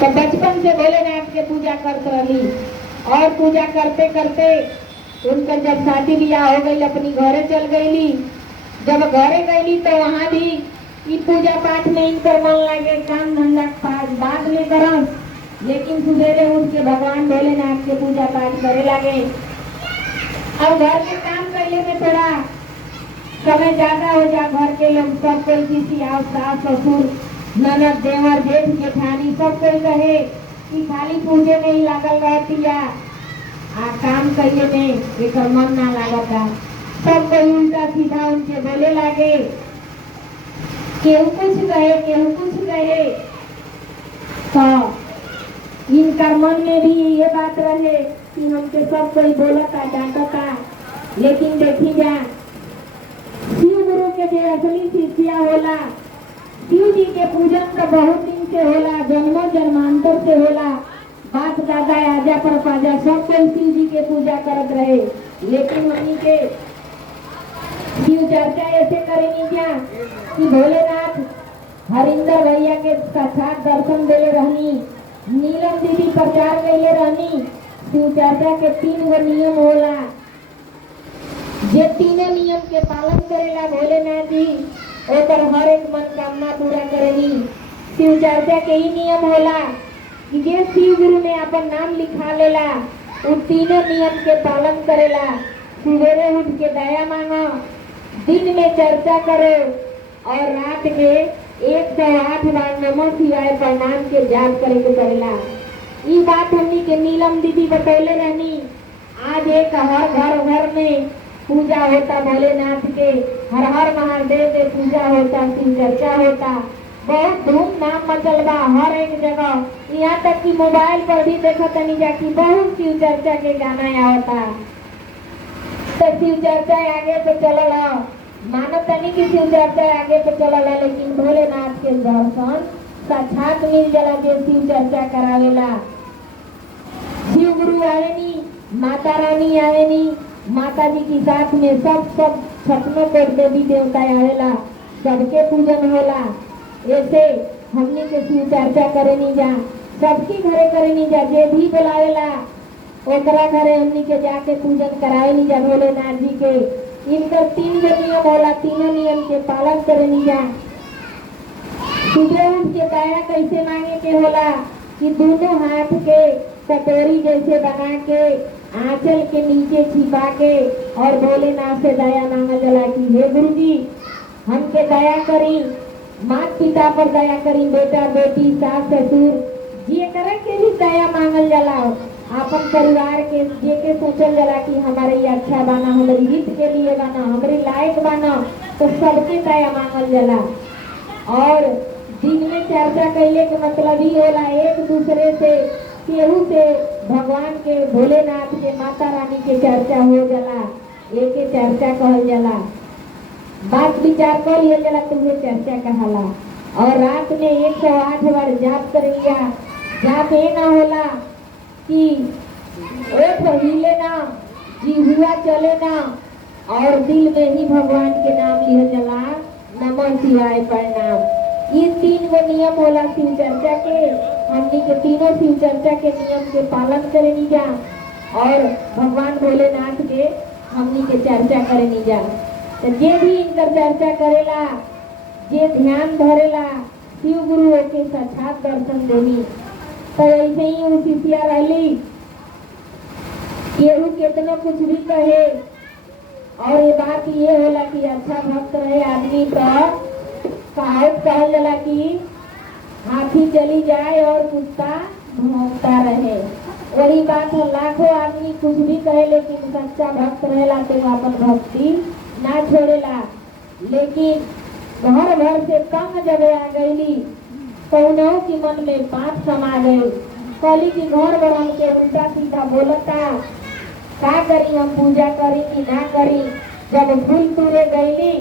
तो बचपन से भोलेनाथ के पूजा करते रही और पूजा करते करते उनका जब शादी ब्याह हो गई अपनी घरे चल गईली। जब घरे गईली तो वहाँ भी ई पूजा पाठ में इनकर मन लगे, काम धंधा बाद में करम, लेकिन सुबेरे उठ के भगवान भोलेनाथ के पूजा पाठ करे लगे। अब घर के काम करने में थोड़ा समय ज्यादा हो जा, घर के लोग सब कोई किसी आओ, सास ससुर ननद देवर जेठ जेठानी सब कोई कहे कि खाली पूजे में ही लागल रहती है, काम करिए में एक मन ना लागता। सब कोई उल्टा सीधा उनके बोले लागे, केहू कुछ कहे केहू कुछ कहे। तो इनका मन में भी ये बात रहे कि हमके सब कोई बोलता डांटता, लेकिन देखी जा शिव गुरु के जो असली शिष्या होला, शिव जी के पूजन तो बहुत दिन से होला, जन्मों जन्मांतर से होला। बाप दादा आजा पर पाजा सब कोई शिव जी के पूजा करत रहे, लेकिन हमनी के शिव चर्चा ऐसे करेंगे क्या कि भोलेनाथ हरिंदर भैया के साक्षात दर्शन देले रहनी, नीलम दीदी प्रचार कैले रहनी। शिव चर्चा के 3 गो नियम होला, जे तीनों नियम के पालन करेला भोलेनाथ जी ओकर हर एक मनोकामना पूरा करेनी। शिव चर्चा के ही नियम होला कि जे शिव गुरु में अपन नाम लिखा लेला उन तीनों नियम के पालन करेला। सुबेरे उठ के दया मांगो, दिन में चर्चा करो और रात में 108 बार नमः शिवाय प्रणाम के जाप करे के पड़ेला। ये बात हमनी के नीलम दीदी बतौले रहनी। आज एक हर घर में पूजा होता भोलेनाथ के, हर हर महादेव के पूजा होता, शिव चर्चा होता, बहुत धूमधाम मचल बा हर एक जगह। यहाँ तक कि मोबाइल पर भी देखा तनी जाकि बहुत शिव चर्चा के गाना आवता। तो शिव चर्चा आगे पे चलल, मानो तनी की शिव चर्चा आगे पे चलल, लेकिन भोलेनाथ के दर्शन साक्षात मिल जाला जे शिव चर्चा करावेला। शिव गुरु आवेनी, माता रानी आवेनी, माता जी की साथ में सब छप्पनों को देवी देवता आवेला, सबके पूजन होला। ऐसे हमने के शिव चर्चा करे नहीं जा, सबकी घरे करे नहीं जा, जे भी बुलावेला ओकरा घरे हमने के जाके पूजन कराए नहीं जा भोलेनाथ जी के। इनकर 3 गो नियम होला, तीनों नियम के पालन करे नहीं जा। सुबह उठ के दया कैसे मांगे के होला कि दोनों हाथ के कटोरी जैसे बना के आंचल के नीचे छिपा के और भोलेनाथ से दया मांगल जाला कि हे गुरु जी हमके दया करी, माता पिता पर दया करी, बेटा बेटी सास ससुर जे करे के भी दया मांगल जाला। अपन परिवार के जे के सोचल जाला कि हमारे ये अच्छा बाना, हमारे हित के लिए बाना, हमारे लायक बाना, तो सबके दया मांगल जाला। और दिन में चर्चा कैले के मतलब ही होला एक दूसरे से केहू से भगवान के भोलेनाथ के माता रानी के चर्चा हो जाला, एक चर्चा कहल जाला। बात विचार कर लिया जाला तुम्हें चर्चा कहाला। और रात में 108 बार जाप करिया, जाप ये ना होला कि ओठ हिले ना, जीहुआ चले ना, और दिल में ही भगवान के नाम लिया जाला, नमः शिवाय प्रणाम। ये 3 गो नियम होला शिव चर्चा के। हमनी के तीनों शिव चर्चा के नियम के पालन करेनी जा और भगवान भोलेनाथ के हमनी के चर्चा करेनी जा। तो जे भी इनकर चर्चा करेला, जे ध्यान धरेला, शिव गुरु के साक्षात दर्शन देनी। तो ऐसे ही वो शिष्या रहली, केहू कितना कुछ भी कहे। और ये बात ये होला कि अच्छा भक्त रहे आदमी तो कहावत कहल जाला कि हाथी चली जाए और कुत्ता भौंकता रहे। वही बात है, लाखों आदमी कुछ भी कहे लेकिन सच्चा भक्त रहेला तो अपन भक्ति ना छोड़ेला। लेकिन घर भर से तंग जब आ गईली कौनो की मन में पाप समा गई, कहली कि घर भर हमके उल्टा सीधा बोलता, का करी हम पूजा करी कि ना करी। जब फूल तूरे गईली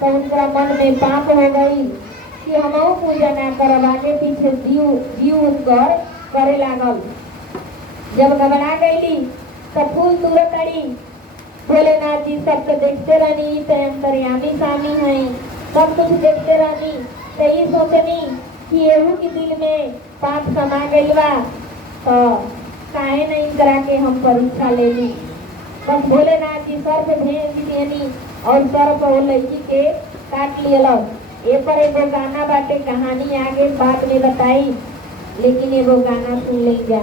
तो उनका मन में पाप हो गई कि हम पूजा ना करब, आगे पीछे जीव उनकर करे लागल। जब घबरा गईली तो फूल तुरंत अड़ी भोलेनाथ जी सबके देखते रहनी, तो अंतर्यामी स्वामी है, सब कुछ देखते रहनी। तो ये सोचनी कि एहू के दिल में पाप समा गइल बा तो काहे नहीं करा के हम परीक्षा ले ली। बस भोलेनाथ जी सर पे भेज दियनी और सर पर वो लड़की के काट लियल। ए पर एगो गाना बाटे, कहानी आगे बाद में बताई, लेकिन एगो गाना सुन ले जा।